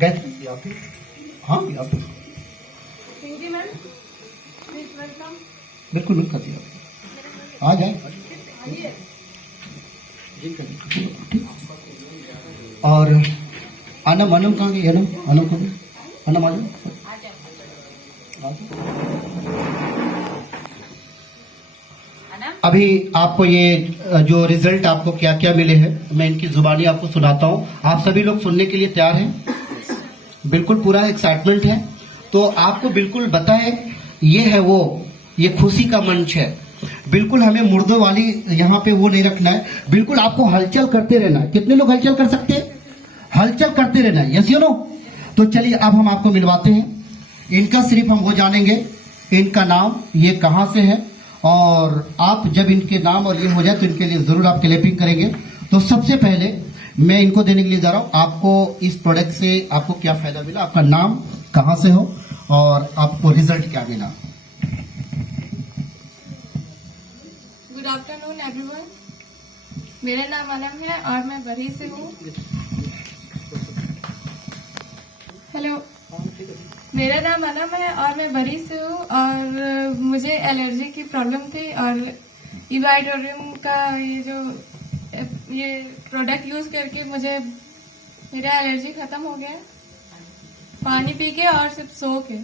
गायत्री आप भी? हाँ आप भी। बिल्कुल मिल करती आप आ जाए। ठीक। और अनम अनम कहाँ गई? अनम अनम को भी अनम आ जाओ। अभी आपको ये जो रिजल्ट आपको क्या क्या मिले हैं मैं इनकी जुबानी आपको सुनाता हूँ। आप सभी लोग सुनने के लिए तैयार हैं? बिल्कुल पूरा एक्साइटमेंट है। तो आपको बिल्कुल बताए ये है वो, ये खुशी का मंच है। बिल्कुल हमें मुर्दों वाली यहाँ पे वो नहीं रखना है। बिल्कुल आपको हलचल करते रहना है। कितने लोग हलचल कर सकते हैं? हलचल करते रहना है। Yes you know? तो चलिए अब हम आपको मिलवाते हैं। इनका सिर्फ हम वो जानेंगे इनका नाम, ये कहाँ से है, और आप जब इनके नाम और ये हो जाए तो इनके लिए जरूर आप क्लैपिंग करेंगे। तो सबसे पहले मैं इनको देने के लिए जा रहा हूँ। आपको इस प्रोडक्ट से आपको क्या फायदा मिला, आपका नाम, कहाँ से हो और आपको रिजल्ट क्या मिला? Good afternoon everyone. मेरा नाम अनम है और मैं बरी से हूँ। हेलो, मेरा नाम अनम है और मैं बरी से हूँ और मुझे एलर्जी की प्रॉब्लम थी और इवाइडोरियम का ये प्रोडक्ट यूज करके मुझे मेरा एलर्जी खत्म हो गया, पानी पी के और सिर्फ सो के।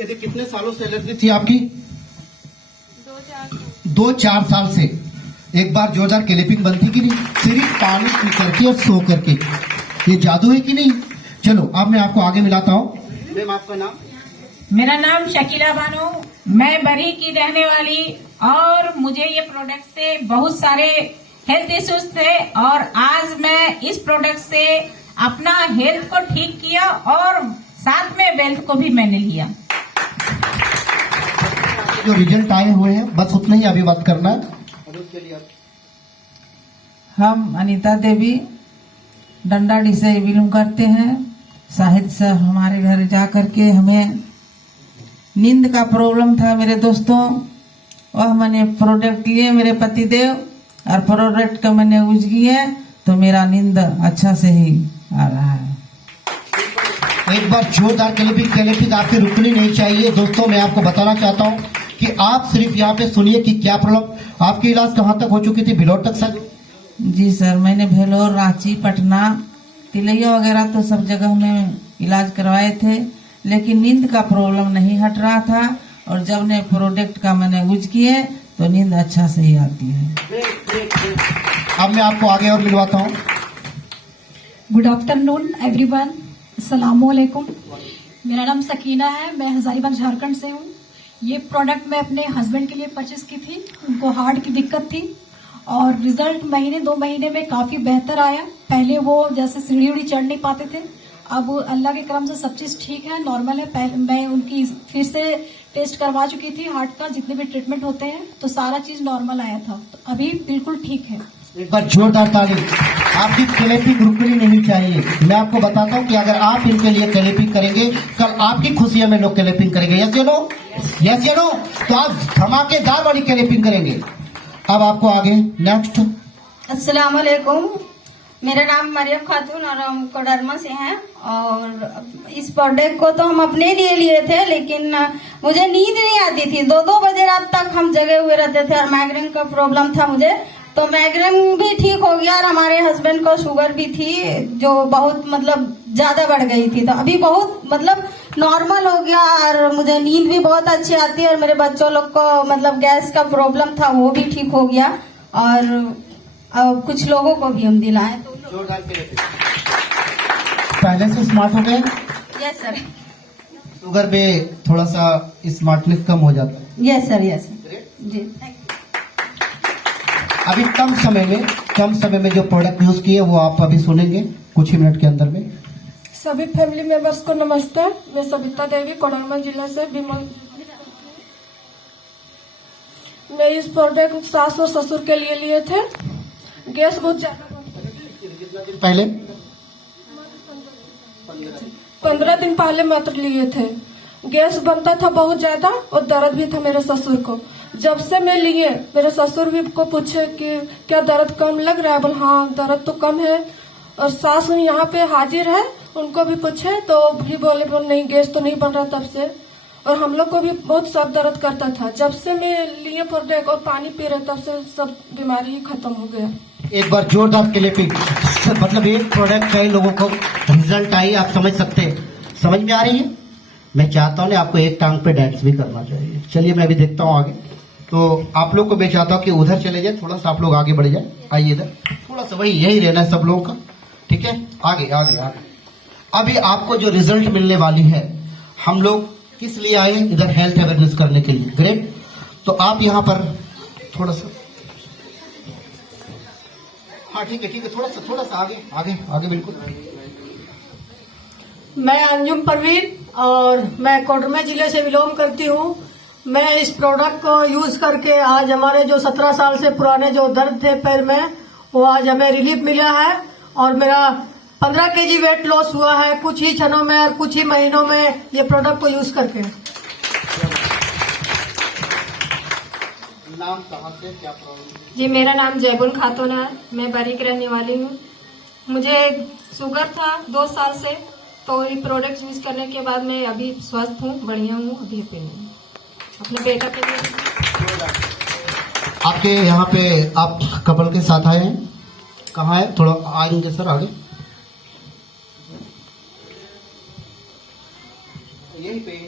यदि कितने सालों से एलर्जी थी आपकी? 2-4 साल से। एक बार जोरदार क्लैपिंग बनती कि नहीं? सिर्फ पानी पी करके और सो करके। ये जादू है कि नहीं? चलो अब मैं आपको आगे मिलाता हूँ। मैम आपका नाम? मेरा नाम शकीला बानो, मैं बरी की रहने वाली, और मुझे ये प्रोडक्ट से बहुत सारे हेल्थ इश्यूज थे और आज मैं इस प्रोडक्ट से अपना हेल्थ को ठीक किया और साथ में वेल्थ को भी मैंने लिया। जो रिजल्ट आए हुए हैं बस उतना ही अभी बात करना है। हम अनीता देवी डंडाडी से बिलोंग करते हैं। साहिद सर हमारे घर जा करके हमें नींद का प्रॉब्लम था मेरे दोस्तों, और मैंने प्रोडक्ट लिए मेरे पति देव, और प्रोडक्ट का मैंने यूज किया तो मेरा नींद अच्छा से ही आ रहा है। एक बार जोरदार क्लैपिंग आपकी रुकनी नहीं चाहिए। दोस्तों मैं आपको बताना चाहता हूँ कि आप सिर्फ यहाँ पे सुनिए कि क्या प्रॉब्लम, आपकी इलाज कहाँ तक हो चुकी थी? भिलौर तक सर? जी सर, मैंने भेलोर, रांची, पटना, तिलैया वगैरह तो सब जगह में इलाज करवाए थे, लेकिन नींद का प्रॉब्लम नहीं हट रहा था, और जब ने प्रोडक्ट का मैंने यूज किए तो नींद अच्छा से ही आती है। अब मैं आपको आगे और मिलवाता हूँ। गुड आफ्टरनून एवरीवन, अस्सलाम वालेकुम। मेरा नाम सकीना है, मैं हजारीबाग झारखंड से हूँ। ये प्रोडक्ट मैं अपने हस्बैंड के लिए परचेस की थी, उनको हार्ट की दिक्कत थी, और रिजल्ट 1-2 महीने में काफी बेहतर आया। पहले वो जैसे सीढ़ी उड़ी चढ़ नहीं पाते थे, अब अल्लाह के करम से सब चीज ठीक है, नॉर्मल है। पहले मैं उनकी फिर से टेस्ट करवा चुकी थी हार्ट का, जितने भी ट्रीटमेंट होते हैं, तो सारा चीज नॉर्मल आया था, तो अभी बिल्कुल ठीक है। एक बार जोरदार ताली। आपकी क्लैपिंग रुकनी नहीं चाहिए। मैं आपको बताता हूँ कि अगर आप इनके लिए क्लैपिंग करेंगे, कल आपकी खुशियों में लोग क्लैपिंग करेंगे। Yes you know? Yes you know? तो आप धमाकेदार वाली क्लैपिंग करेंगे। अब आपको आगे नेक्स्ट। अस्सलाम वालेकुम, मेरा नाम मरियम खातून और हम कोडरमा से हैं। और इस प्रोडक्ट को तो हम अपने लिए लिए थे, लेकिन मुझे नींद नहीं आती थी। 2-2 बजे रात तक हम जगे हुए रहते थे और माइग्रेन का प्रॉब्लम था मुझे, तो माइग्रेन भी ठीक हो गया। और हमारे हस्बैंड को शुगर भी थी, जो बहुत मतलब ज्यादा बढ़ गई थी, तो अभी बहुत मतलब नॉर्मल हो गया, और मुझे नींद भी बहुत अच्छी आती है। और मेरे बच्चों लोग को मतलब गैस का प्रॉब्लम था, वो भी ठीक हो गया, और कुछ लोगों को भी हम दिलाए। पहले से स्मार्ट हो गए? Yes sir. शुगर पे थोड़ा सा स्मार्टनेस कम हो जाता है। यस सर, यस जी। अभी कम समय में जो प्रोडक्ट यूज किए वो आप अभी सुनेंगे कुछ ही मिनट के अंदर में। सभी फैमिली मेंबर्स को नमस्ते। मैं सविता देवी कोडरमा जिला से बिमल। मैं इस प्रोडक्ट सास और ससुर के लिए थे। गैस बहुत ज्यादा पहले 15 दिन पहले मात्र लिए थे। गैस बनता था बहुत ज्यादा और दर्द भी था मेरे ससुर को, जब से मैं लिए मेरे ससुर भी को पूछे कि क्या दर्द कम लग रहा है, बोले हाँ दर्द तो कम है। और सास यहाँ पे हाजिर है, उनको भी पूछे तो भी बोले नहीं गैस तो नहीं बन रहा तब से। और हम लोग को भी बहुत सर दर्द करता था। जब से मैं लिए प्रोडक्ट और पानी पी रहे तब से सब बीमारी ही खत्म हो गया। एक बार जोरदार क्लैपिंग। मतलब एक प्रोडक्ट कई लोगों को रिजल्ट आई, आप समझ सकते हैं, समझ में आ रही है। मैं चाहता हूँ आपको एक टांग पे डांस भी करना चाहिए। चलिए मैं भी देखता हूँ आगे। तो आप लोग को मैं चाहता हूँ कि उधर चले जाए, थोड़ा सा आप लोग आगे बढ़ जाए। आइए इधर, थोड़ा सा वही यही रहना है सब लोगों का, ठीक है। आगे आगे आगे। अभी आपको जो रिजल्ट मिलने वाली है, हम लोग किस लिए आए, इधर हेल्थ अवेयरनेस करने के लिए। ग्रेट। तो आप यहाँ पर थोड़ा सा, हाँ ठीक है, थोड़ा सा आगे आगे आगे, बिल्कुल। मैं अंजुम परवीन और मैं कोडरमा जिले से बिलोंग करती हूँ। मैं इस प्रोडक्ट को यूज करके आज हमारे जो 17 साल से पुराने जो दर्द थे पैर में, वो आज हमें रिलीफ मिला है और मेरा 15 केजी वेट लॉस हुआ है कुछ ही क्षणों में और कुछ ही महीनों में ये प्रोडक्ट को यूज करके। नाम कहाँ से, क्या प्रॉब्लम? जी मेरा नाम जयबुन खातून है, मैं बरी की रहने वाली हूँ। मुझे शुगर था 2 साल से, तो ये प्रोडक्ट यूज करने के बाद मैं अभी स्वस्थ हूँ, बढ़िया हूँ, अभी पे हूँ अपने बेटा के लिए। आपके यहाँ पे आप कपल के साथ आए हैं, कहाँ है, थोड़ा आएंगे सर आगे। यही पे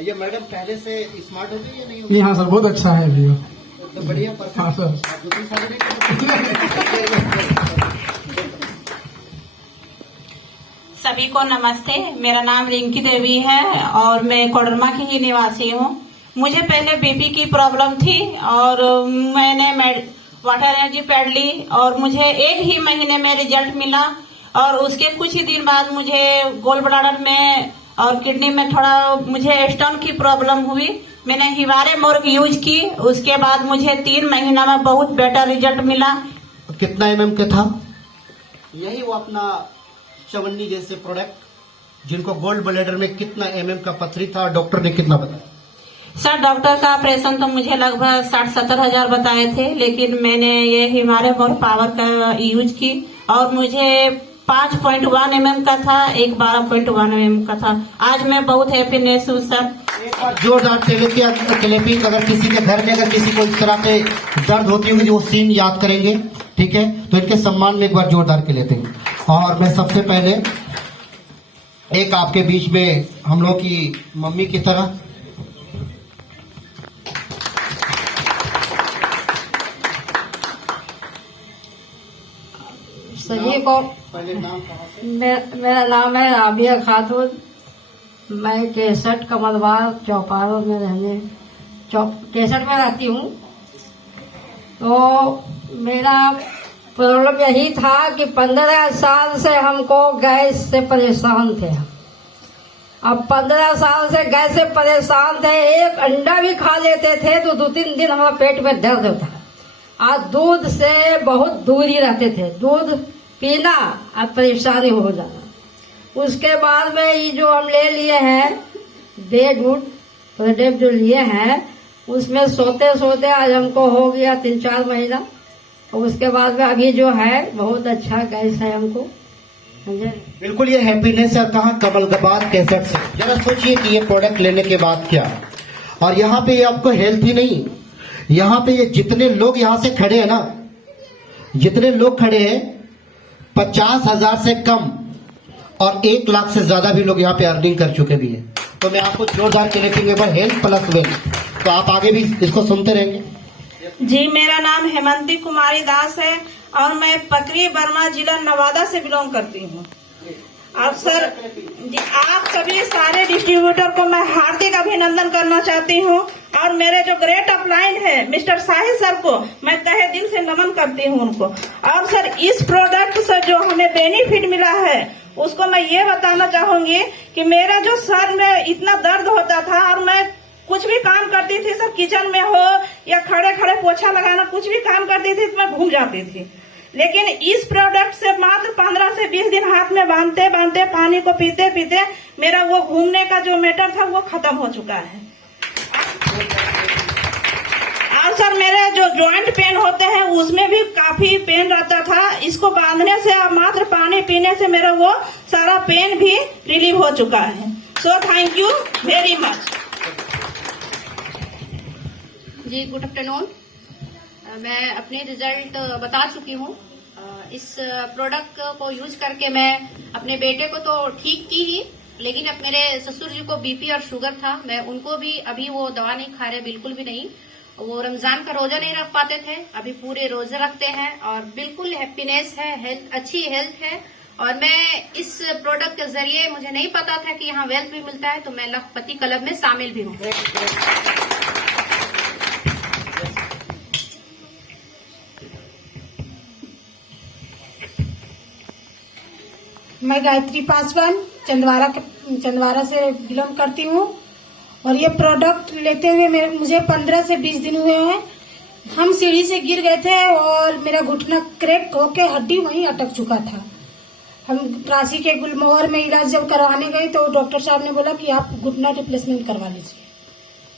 ये मैडम पहले से स्मार्ट हो गई या नहीं? जी हाँ सर, बहुत अच्छा है वीडियो, तो बढ़िया। हाँ सर। सभी को नमस्ते। मेरा नाम रिंकी देवी है और मैं कोडरमा की ही निवासी हूँ। मुझे पहले बीपी की प्रॉब्लम थी और मैंने वाटर एनर्जी पैड ली और मुझे 1 ही महीने में रिजल्ट मिला। और उसके कुछ ही दिन बाद मुझे गोल ब्लाडर में और किडनी में थोड़ा मुझे स्टोन की प्रॉब्लम हुई। मैंने हिवारे मोर्ग यूज की, उसके बाद मुझे 3 महीना में बहुत बेटर रिजल्ट मिला। कितना एमएम का था? यही वो अपना चवन्नी जैसे प्रोडक्ट, जिनको गोल्ड ब्लैडर में कितना एमएम का पथरी था, डॉक्टर ने कितना बताया? सर डॉक्टर का ऑपरेशन तो मुझे लगभग 60-70 हजार बताए थे, लेकिन मैंने ये हिमालय मोर पावर का यूज की और मुझे 5.1 mm का था, एक 12.1 mm का था। आज मैं बहुत हैप्पीनेस हूँ सर। एक बार जोरदार क्लैपिंग। अगर किसी के घर में अगर किसी को इस तरह के दर्द होती होगी, जो वो सीन याद करेंगे, ठीक है, तो इनके सम्मान में एक बार जोरदार क्लैपिंग। और मैं सबसे पहले एक आपके बीच में हम लोग की मम्मी की तरह, सभी को पहले नाम कहाँ से? मेरा नाम है राबिया खातून। मैं 61 कमलबाग चौपारों में केसर में रहती हूँ। तो मेरा प्रॉब्लम यही था कि 15 साल से हमको गैस से परेशान थे। अब 15 साल से गैस से परेशान थे, एक अंडा भी खा लेते थे तो 2-3 दिन हमारा पेट में दर्द होता। आज दूध से बहुत दूर ही रहते थे, दूध पीना और परेशानी हो जाना। उसके बाद में ये जो हम ले लिए हैं प्रोडक्ट जो लिए हैं, उसमें सोते सोते आज हमको हो गया 3-4 महीना। और उसके बाद में अभी जो है बहुत अच्छा गैस है हमको, समझे। बिल्कुल ये हैप्पीनेस है। कहाँ? कमलबाग कैसेट से। जरा सोचिए कि ये प्रोडक्ट लेने के बाद क्या। और यहाँ पे ये आपको हेल्थ ही नहीं, यहाँ पे ये जितने लोग यहाँ से खड़े हैं ना, जितने लोग खड़े हैं 50,000 से कम और 1 लाख से ज्यादा भी लोग यहाँ पे अर्निंग कर चुके भी हैं। तो मैं आपको जोरदार क्लैपिंग पर हेल्थ प्लस वेल्थ, तो आप आगे भी इसको सुनते रहेंगे। जी मेरा नाम हेमंती कुमारी दास है और मैं पकरी बर्मा जिला नवादा से बिलोंग करती हूँ। अब सर जी, आप सभी सारे डिस्ट्रीब्यूटर को मैं हार्दिक अभिनंदन करना चाहती हूँ और मेरे जो ग्रेट अपलाइन है मिस्टर साहिल सर को मैं तहे दिल से नमन करती हूँ उनको। और सर इस प्रोडक्ट से जो हमें बेनिफिट मिला है उसको मैं ये बताना चाहूंगी कि मेरा जो सर में इतना दर्द होता था और मैं कुछ भी काम करती थी सर, किचन में हो या खड़े खड़े पोछा लगाना, कुछ भी काम करती थी तो मैं घूम जाती थी। लेकिन इस प्रोडक्ट से मात्र 15 से 20 दिन हाथ में बांधते बांधते पानी को पीते पीते मेरा वो घूमने का जो मैटर था वो खत्म हो चुका है। सर मेरे जो जॉइंट पेन होते हैं उसमें भी काफी पेन रहता था। इसको बांधने से और मात्र पानी पीने से मेरा वो सारा पेन भी रिलीव हो चुका है। So thank you very much. जी गुड आफ्टरनून। मैं अपने रिजल्ट बता चुकी हूँ। इस प्रोडक्ट को यूज करके मैं अपने बेटे को तो ठीक की ही, लेकिन अब मेरे ससुर जी को बीपी और शुगर था, मैं उनको भी अभी वो दवा नहीं खा रहे, बिल्कुल भी नहीं। वो रमजान का रोजा नहीं रख पाते थे, अभी पूरे रोजे रखते हैं और बिल्कुल हैप्पीनेस है, हेल्थ अच्छी हेल्थ है। और मैं इस प्रोडक्ट के जरिए, मुझे नहीं पता था कि यहाँ वेल्थ भी मिलता है, तो मैं लखपति क्लब में शामिल भी हूँ। मैं गायत्री पासवान चंदवारा से बिलोंग करती हूँ और ये प्रोडक्ट लेते हुए मुझे 15 से 20 दिन हुए हैं। हम सीढ़ी से गिर गए थे और मेरा घुटना क्रैक होके हड्डी वहीं अटक चुका था। हम रांची के गुलमोहर में इलाज जब करवाने गए तो डॉक्टर साहब ने बोला कि आप घुटना रिप्लेसमेंट करवा लीजिए।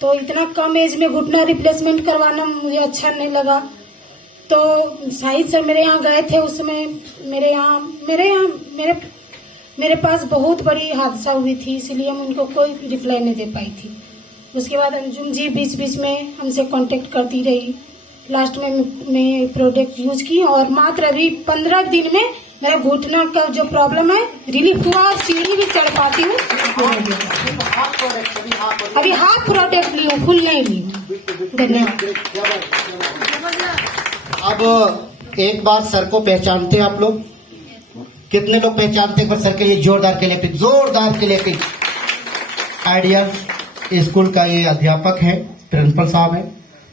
तो इतना कम एज में घुटना रिप्लेसमेंट करवाना मुझे अच्छा नहीं लगा। तो शाहिद सर मेरे यहाँ गए थे, उस समय मेरे पास बहुत बड़ी हादसा हुई थी, इसलिए हम उनको कोई रिप्लाई नहीं दे पाई थी। उसके बाद अंजुम जी बीच बीच में हमसे कांटेक्ट करती रही। लास्ट में मैं प्रोडक्ट यूज की और मात्र अभी 15 दिन में मेरा घुटना का जो प्रॉब्लम है रिलीफ हुआ और सीढ़ी भी चढ़ पाती हूँ। अभी हाफ प्रोडक्ट ली हूँ, फुल नहीं ली हूँ। धन्यवाद। अब एक बार सर को पहचानते हैं आप लोग? कितने लोग पहचानते हैं? एक बार सर के लिए जोरदार के लिए, जोरदार के लिए। आइडियल स्कूल का ये अध्यापक है, प्रिंसिपल साहब है,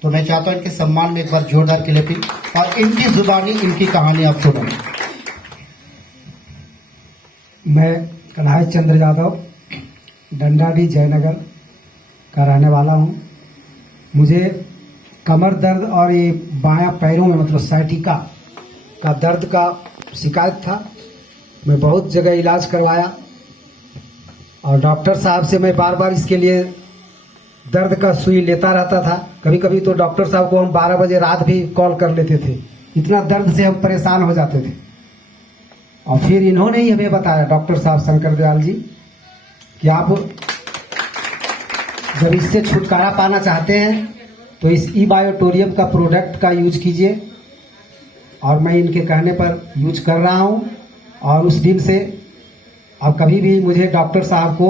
तो मैं चाहता हूं इनके सम्मान में एक बार जोरदार के लिए और इनकी जुबानी, इनकी कहानी आप सुनो। मैं कन्हैया चंद्र यादव डंडाडी जयनगर का रहने वाला हूं। मुझे कमर दर्द और ये बायां पैरों में मतलब साइटिका का दर्द का शिकायत था। मैं बहुत जगह इलाज करवाया और डॉक्टर साहब से मैं बार बार इसके लिए दर्द का सुई लेता रहता था। कभी कभी तो डॉक्टर साहब को हम 12 बजे रात भी कॉल कर लेते थे, इतना दर्द से हम परेशान हो जाते थे। और फिर इन्होंने ही हमें बताया, डॉक्टर साहब शंकर दयाल जी, कि आप जब इससे छुटकारा पाना चाहते हैं तो इस ई-बायोटोरियम का प्रोडक्ट का यूज कीजिए। और मैं इनके कहने पर यूज कर रहा हूं और उस दिन से अब कभी भी मुझे डॉक्टर साहब को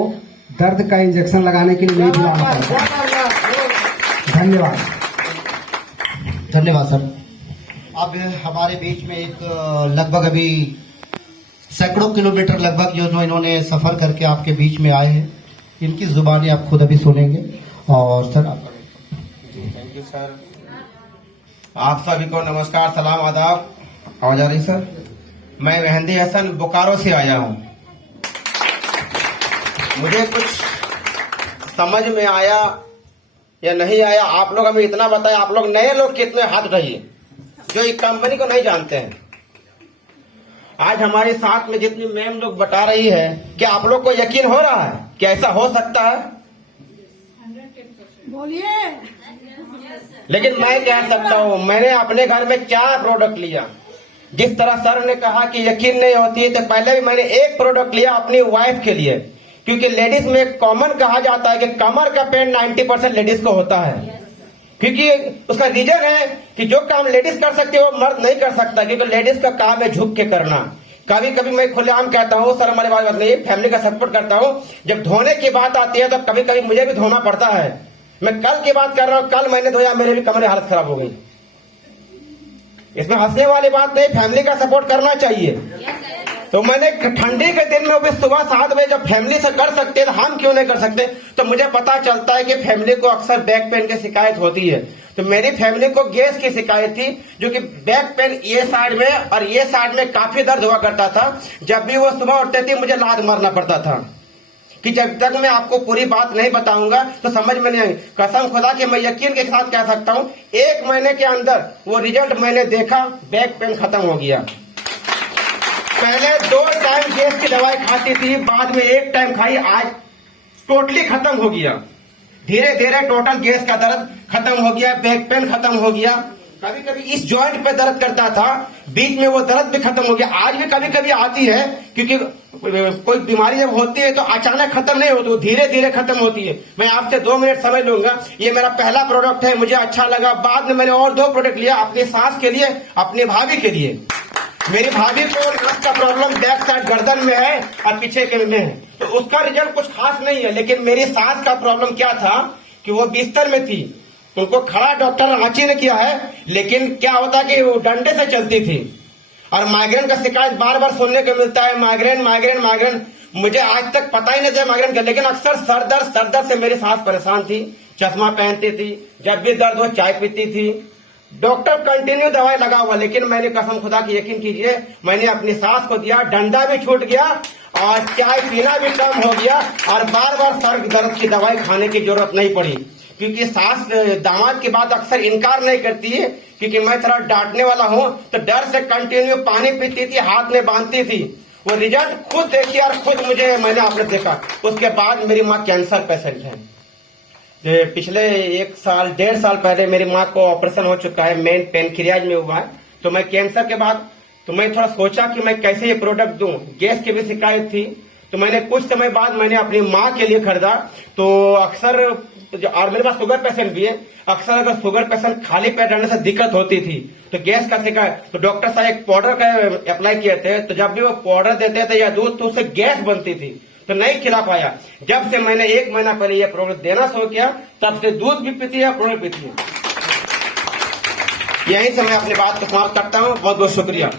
दर्द का इंजेक्शन लगाने के लिए नहीं बुलाना पड़ता। धन्यवाद। धन्यवाद सर। अब हमारे बीच में एक लगभग अभी सैकड़ों किलोमीटर लगभग जो इन्होंने सफर करके आपके बीच में आए हैं, इनकी जुबानी आप खुद अभी सुनेंगे। और सर आप थैंक यू सर। आप सभी को नमस्कार, सलाम, आदाब। आवाज आ रही सर? मैं मेहंदी हसन बोकारो से आया हूं। मुझे कुछ समझ में आया या नहीं आया, आप लोग हमें इतना बताएं। आप लोग नए लोग कितने हाथ उठाइए जो इस कंपनी को नहीं जानते हैं। आज हमारे साथ में जितनी मैम लोग बता रही है, क्या आप लोग को यकीन हो रहा है कि ऐसा हो सकता है? बोलिए। लेकिन मैं कह सकता हूं, मैंने अपने घर में 4 प्रोडक्ट लिया। जिस तरह सर ने कहा कि यकीन नहीं होती है, तो पहले भी मैंने एक प्रोडक्ट लिया अपनी वाइफ के लिए, क्योंकि लेडीज में एक कॉमन कहा जाता है कि कमर का पेन 90% लेडीज को होता है। क्योंकि उसका रीजन है कि जो काम लेडीज कर सकती है वो मर्द नहीं कर सकता, क्योंकि लेडीज का काम है झुक के करना। कभी कभी मैं खुलेआम कहता हूँ, सर हमारी बात नहीं, फैमिली का सपोर्ट करता हूँ। जब धोने की बात आती है तो कभी कभी मुझे भी धोना पड़ता है। मैं कल की बात कर रहा हूँ, कल मैंने धोया, मेरे भी कमरे हालत खराब हो गई। इसमें हंसने वाली बात नहीं, फैमिली का सपोर्ट करना चाहिए। तो मैंने ठंडी के दिन में भी सुबह 7 बजे जब फैमिली से कर सकते हैं तो हम क्यों नहीं कर सकते? तो मुझे पता चलता है कि फैमिली को अक्सर बैक पेन की शिकायत होती है। तो मेरी फैमिली को गैस की शिकायत थी, जो कि बैक पेन ये साइड में और ये साइड में काफी दर्द हुआ करता था। जब भी वो सुबह उठते थे मुझे लात मारना पड़ता था। कि जब तक मैं आपको पूरी बात नहीं बताऊंगा तो समझ में नहीं आएगी। कसम खुदा कि मैं यकीन के साथ कह सकता हूं, 1 महीने के अंदर वो रिजल्ट मैंने देखा, बैक पेन खत्म हो गया। पहले 2 टाइम गैस की दवाई खाती थी, बाद में 1 टाइम खाई, आज टोटली खत्म हो गया। धीरे धीरे टोटल गैस का दर्द खत्म हो गया, बैक पेन खत्म हो गया। कभी कभी इस जॉइंट पे दर्द करता था, बीच में वो दर्द भी खत्म हो गया। आज भी कभी कभी आती है, क्योंकि कोई बीमारी जब होती है तो अचानक खत्म नहीं होती, वो धीरे धीरे खत्म होती है। मैं आपसे 2 मिनट समझ लूंगा। ये मेरा पहला प्रोडक्ट है, मुझे अच्छा लगा। बाद में मैंने और 2 प्रोडक्ट लिया, अपनी सास के लिए, अपनी भाभी के लिए। मेरी भाभी को नस का प्रॉब्लम बैक साइड गर्दन में है और पीछे के में है, तो उसका रिजल्ट कुछ खास नहीं है। लेकिन मेरी सास का प्रॉब्लम क्या था कि वो बिस्तर में थी, उनको खड़ा डॉक्टर रांची ने किया है, लेकिन क्या होता है कि वो डंडे से चलती थी और माइग्रेन का शिकायत बार बार सुनने को मिलता है, माइग्रेन माइग्रेन माइग्रेन। मुझे आज तक पता ही नहीं था माइग्रेन का, लेकिन अक्सर सर दर्द से मेरी सास परेशान थी। चश्मा पहनती थी, जब भी दर्द हो चाय पीती थी, डॉक्टर कंटिन्यू दवाई लगा हुआ। लेकिन मैंने कसम खुदा की यकीन कीजिए, मैंने अपनी सास को दिया, डंडा भी छूट गया और चाय पीना भी कम हो गया और बार बार सर दर्द की दवाई खाने की जरूरत नहीं पड़ी। क्योंकि सास दामाद की बात अक्सर इनकार नहीं करती है, क्योंकि मैं थोड़ा डांटने वाला हूँ, तो डर से कंटिन्यू पानी पीती थी, हाथ में बांधती थी। वो रिजल्ट खुद देखिए और खुद मैंने आपने देखा। उसके बाद मेरी माँ कैंसर पेशेंट है। पिछले 1.5 साल पहले मेरी माँ को ऑपरेशन हो चुका है, मेन पेनक्रियाज में हुआ है। तो मैं कैंसर के बाद तो मैं थोड़ा सोचा कि मैं कैसे ये प्रोडक्ट दूं। गैस की भी शिकायत थी, तो मैंने कुछ समय बाद मैंने अपनी माँ के लिए खरीदा। तो अक्सर, और मेरे पास शुगर पेशेंट भी है, अक्सर अगर शुगर पेशेंट खाली पेट रहने से दिक्कत होती थी तो गैस का शिकायत, तो डॉक्टर साहब एक पाउडर का अप्लाई किए थे। तो जब भी वो पाउडर देते थे या दूध, तो उससे गैस बनती थी, तो नहीं खिला पाया। जब से मैंने 1 महीना पहले ये प्रोडक्ट देना शुरू किया, तब से दूध भी पीती है, प्रोडक्ट पीती है। यहीं से मैं अपनी बात को समाप्त करता हूँ। बहुत बहुत शुक्रिया।